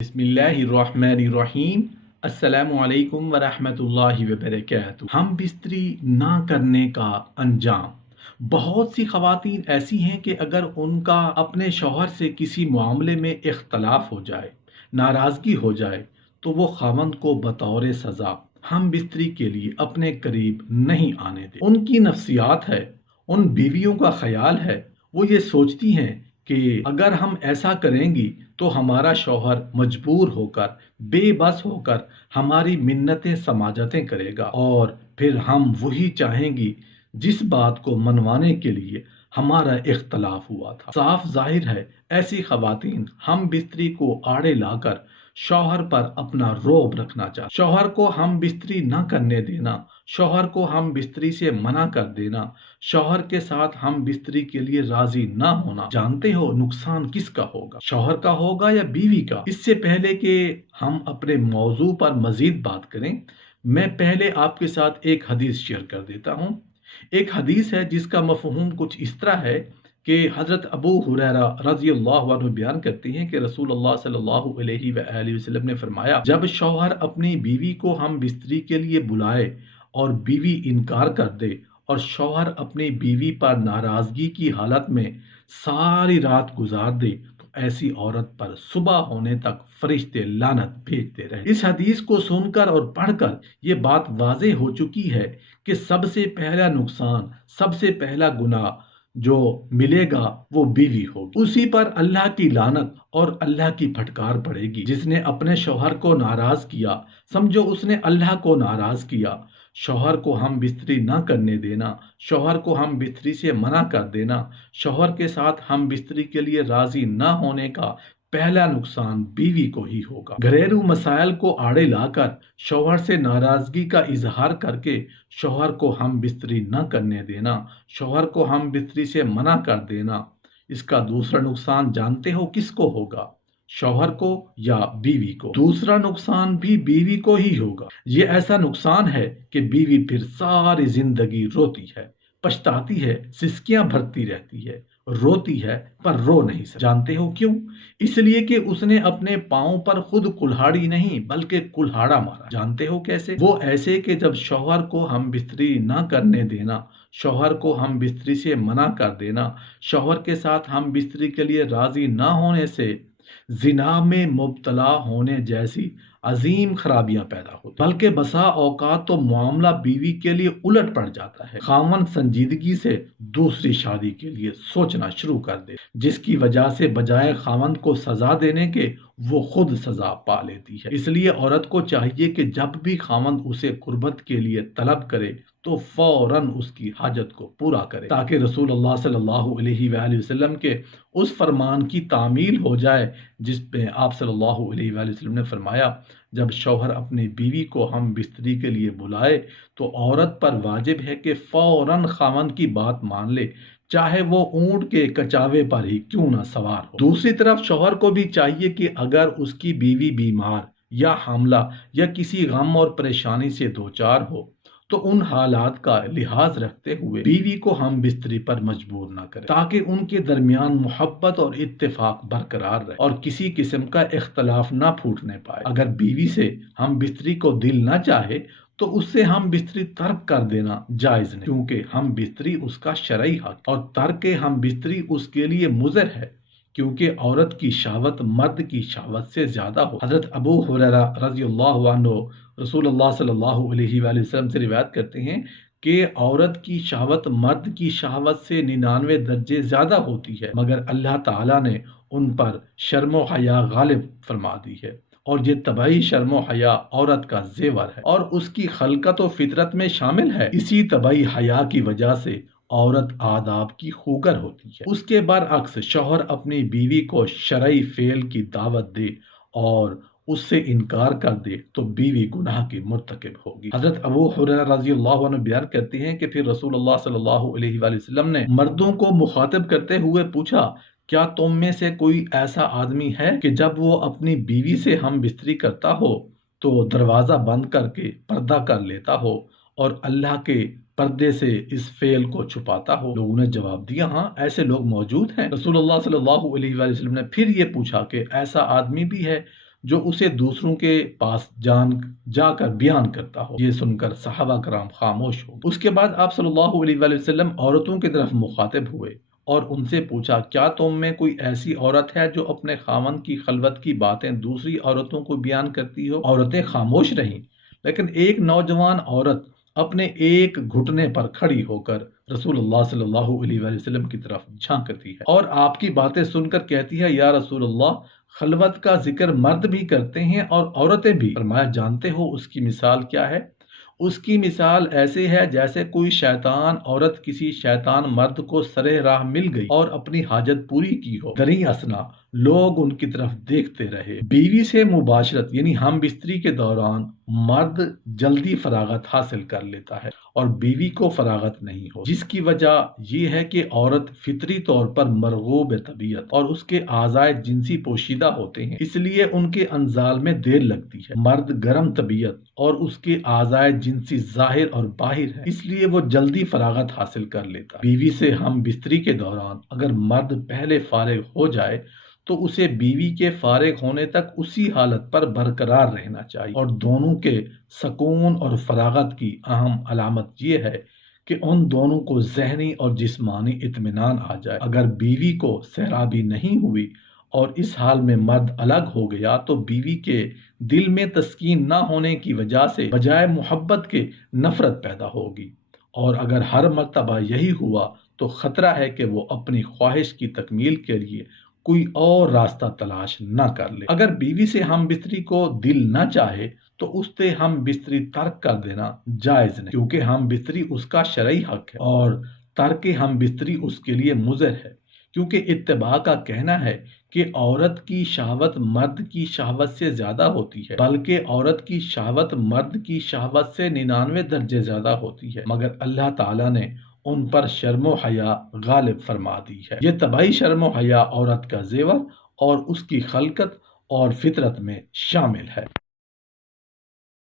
बिस्मिल्लाहिर्रहमानिर्रहीम। अस्सलामु अलैकुम वरहमतुल्लाहि वबरकातुहू। हम बिस्तरी ना करने का अंजाम। बहुत सी ख़वातीन ऐसी हैं कि अगर उनका अपने शौहर से किसी मामले में इख्तलाफ हो जाए, नाराज़गी हो जाए, तो वो खामंद को बतौर सज़ा हम बिस्तरी के लिए अपने करीब नहीं आने दे। उनकी नफ्सियात है, उन बीवियों का ख्याल है, वो ये सोचती हैं कि अगर हम ऐसा करेंगी तो हमारा शौहर मजबूर होकर, बेबस होकर हमारी मिन्नतें समाजतें करेगा और फिर हम वही चाहेंगी जिस बात को मनवाने के लिए हमारा इख्तलाफ हुआ था। साफ जाहिर है ऐसी खवातीन हम बिस्तरी को आड़े लाकर शौहर पर अपना रोब रखना चाहते। शौहर को हम बिस्तरी न करने देना, शौहर को हम बिस्तरी से मना कर देना, शौहर के साथ हम बिस्तरी के लिए राजी ना होना, जानते हो नुकसान किसका होगा, शौहर का होगा या बीवी का? इससे पहले कि हम अपने मौजू पर मजीद बात करें, मैं पहले आपके साथ एक हदीस शेयर कर देता हूँ। एक हदीस है जिसका मफहूम कुछ इस तरह है कि हज़रत अबू हुरैरा रज़ी अल्लाह अन्हु बयान करते हैं कि रसूलुल्लाह सल्लल्लाहु अलैहि वसल्लम ने फरमाया, जब शौहर अपनी बीवी को हम बिस्तरी के लिए बुलाए और बीवी इनकार कर दे और शौहर अपनी बीवी पर नाराज़गी की हालत में सारी रात गुजार दे, तो ऐसी औरत पर सुबह होने तक फरिश्ते लानत भेजते रहे। इस हदीस को सुनकर और पढ़कर ये बात वाज़ेह हो चुकी है कि सबसे पहला नुकसान, सबसे पहला गुनाह जो मिलेगा वो बीवी होगी। उसी पर अल्लाह की लानत और अल्लाह की फटकार पड़ेगी। जिसने अपने शौहर को नाराज किया, समझो उसने अल्लाह को नाराज किया। शौहर को हम बिस्तरी ना करने देना, शौहर को हम बिस्तरी से मना कर देना, शौहर के साथ हम बिस्तरी के लिए राजी ना होने का पहला नुकसान बीवी को ही होगा। घरेलू मसाइल को आड़े लाकर शौहर से नाराजगी का इजहार करके शौहर को हम बिस्तरी न करने देना, शौहर को हम बिस्तरी से मना कर देना, इसका दूसरा नुकसान जानते हो किसको होगा? शौहर को या बीवी को? दूसरा नुकसान भी बीवी को ही होगा। ये ऐसा नुकसान है कि बीवी फिर सारी जिंदगी रोती है, पछताती है, सिसकियां भरती रहती है, रोती है पर रो नहीं सकती। जानते हो क्यों? इसलिए कि उसने अपने पांव पर खुद कुल्हाड़ी नहीं बल्कि कुल्हाड़ा मारा। जानते हो कैसे? वो ऐसे कि जब शौहर को हम बिस्तरी ना करने देना, शौहर को हम बिस्तरी से मना कर देना, शौहर के साथ हम बिस्तरी के लिए राजी ना होने से जिना में मुब्तला होने जैसी अजीम खराबियां पैदा होती, बल्कि बसा औकात तो मामला बीवी के लिए उलट पड़ जाता है। खामन संजीदगी से दूसरी शादी के लिए सोचना शुरू कर दे, जिसकी वजह से बजाय खामन को सजा देने के वो खुद सजा पा लेती है। इसलिए औरत को चाहिए कि जब भी खामन उसे कुर्बत के लिए तलब करे तो फौरन उसकी हाजत को पूरा करे, ताकि रसूलुल्लाह सल्लल्लाहु अलैहि वसल्लम के उस फरमान की तामील हो जाए जिस पे आप सल्लल्लाहु अलैहि वसल्लम ने फरमाया, जब शौहर अपनी बीवी को हम बिस्तरी के लिए बुलाए तो औरत पर वाजिब है कि फौरन खामन की बात मान ले, चाहे वो ऊंट के कचावे पर ही क्यों ना सवार हो। दूसरी तरफ शौहर को भी चाहिए कि अगर उसकी बीवी बीमार या हामला या किसी गम और परेशानी से दो चार हो तो उन हालात का लिहाज रखते हुए बीवी को हम बिस्तरी पर मजबूर ना करें, ताकि उनके दरमियान मोहब्बत और इत्तेफाक बरकरार रहे और किसी किस्म का इख्तलाफ ना फूटने पाए। अगर बीवी से हम बिस्तरी को दिल ना चाहे तो उससे हम बिस्तरी तर्क कर देना जायज नहीं, क्योंकि हम बिस्तरी उसका शरई हक और तर्क हम बिस्तरी उसके लिए मुज़र है, क्योंकि औरत की शहवत मर्द की शहवत से ज्यादा हो। हजरत अबू हुरैरा रज़ी अल्लाहु अन्हु रसूलुल्लाह सल्लल्लाहु अलैहि वसल्लम से रिवायत करते हैं कि औरत की शहवत मर्द की शहवत से 99 दर्जे ज्यादा होती है, मगर अल्लाह ताला ने उन पर शर्म हया गालिब फरमा दी है और ये तबाही शर्म हया औरत का जेवर है और उसकी खलकत व फितरत में शामिल है। इसी तबाही हया की वजह से औरत आदाब की खूगर होती है। उसके बरअक्स शौहर अपनी बीवी को शरई फेल की दावत दे और उससे इनकार कर दे तो बीवी गुनाह की मुर्तकिब होगी। हजरत अबू हुरैरा रज़ी अल्लाहु अन्हु बयान करते हैं कि फिर रसूलुल्लाह सल्लल्लाहु अलैहि वसल्लम ने मर्दों को मुखातिब करते हुए पूछा, क्या तुम में से कोई ऐसा आदमी है कि जब वो अपनी बीवी से हम बिस्तरी करता हो तो दरवाजा बंद करके पर्दा कर लेता हो और अल्लाह के पर्दे से इस फेल को छुपाता हो? लोगों ने जवाब दिया, हाँ ऐसे लोग मौजूद हैं। रसूलुल्लाह सल्लल्लाहु अलैहि वसल्लम ने फिर ये पूछा कि ऐसा आदमी भी है جو اسے دوسروں کے پاس جا کر بیان کرتا ہو۔ یہ سن کر صحابہ کرام خاموش ہو۔ اس کے بعد آپ صلی اللہ علیہ وآلہ وسلم عورتوں کی طرف مخاطب ہوئے اور ان سے پوچھا، کیا تم میں کوئی ایسی عورت ہے جو اپنے خاوند کی خلوت کی باتیں دوسری عورتوں کو بیان کرتی ہو؟ عورتیں خاموش رہیں، لیکن ایک نوجوان عورت اپنے ایک گھٹنے پر کھڑی ہو کر رسول اللہ صلی اللہ علیہ وآلہ وسلم کی طرف جھانکتی ہے اور آپ کی باتیں سن کر کہتی ہے، یا رسول اللہ، خلوت کا ذکر مرد بھی کرتے ہیں اور عورتیں بھی۔ فرمایا، جانتے ہو اس کی مثال کیا ہے؟ اس کی مثال ایسے ہے جیسے کوئی شیطان عورت کسی شیطان مرد کو سرے راہ مل گئی اور اپنی حاجت پوری کی ہو، دریں اثنا لوگ ان کی طرف دیکھتے رہے۔ بیوی سے مباشرت یعنی ہم بستری کے دوران مرد جلدی فراغت حاصل کر لیتا ہے اور بیوی کو فراغت نہیں ہو، جس کی وجہ یہ ہے کہ عورت فطری طور پر مرغوب طبیعت اور اس کے اعضائے جنسی پوشیدہ ہوتے ہیں، اس لیے ان کے انزال میں دیر لگتی ہے۔ مرد گرم طبیعت اور اس کے اعضائے جنسی ظاہر اور باہر ہے، اس لیے وہ جلدی فراغت حاصل کر لیتا ہے۔ بیوی سے ہم بستری کے دوران اگر مرد پہلے فارغ ہو جائے تو اسے بیوی کے فارغ ہونے تک اسی حالت پر برقرار رہنا چاہیے، اور دونوں کے سکون اور فراغت کی اہم علامت یہ ہے کہ ان دونوں کو ذہنی اور جسمانی اطمینان آ جائے۔ اگر بیوی کو سیرابی نہیں ہوئی اور اس حال میں مرد الگ ہو گیا تو بیوی کے دل میں تسکین نہ ہونے کی وجہ سے بجائے محبت کے نفرت پیدا ہوگی، اور اگر ہر مرتبہ یہی ہوا تو خطرہ ہے کہ وہ اپنی خواہش کی تکمیل کے لیے کوئی اور راستہ تلاش نہ کر لے۔ اگر بیوی سے ہم بستری کو دل نہ چاہے تو اس سے ہم بستری ترک کر دینا جائز نہیں، کیونکہ ہم بستری اس کا شرعی حق ہے اور ترک ہم بستری اس کے لیے مضر ہے، کیونکہ اتباع کا کہنا ہے کہ عورت کی شہوت مرد کی شہوت سے زیادہ ہوتی ہے، بلکہ عورت کی شہوت مرد کی شہوت سے 99 درجے زیادہ ہوتی ہے، مگر اللہ تعالیٰ نے ان پر شرم و حیا غالب فرما دی ہے۔ یہ طبعی شرم و حیا عورت کا زیور اور اس کی خلقت اور فطرت میں شامل ہے۔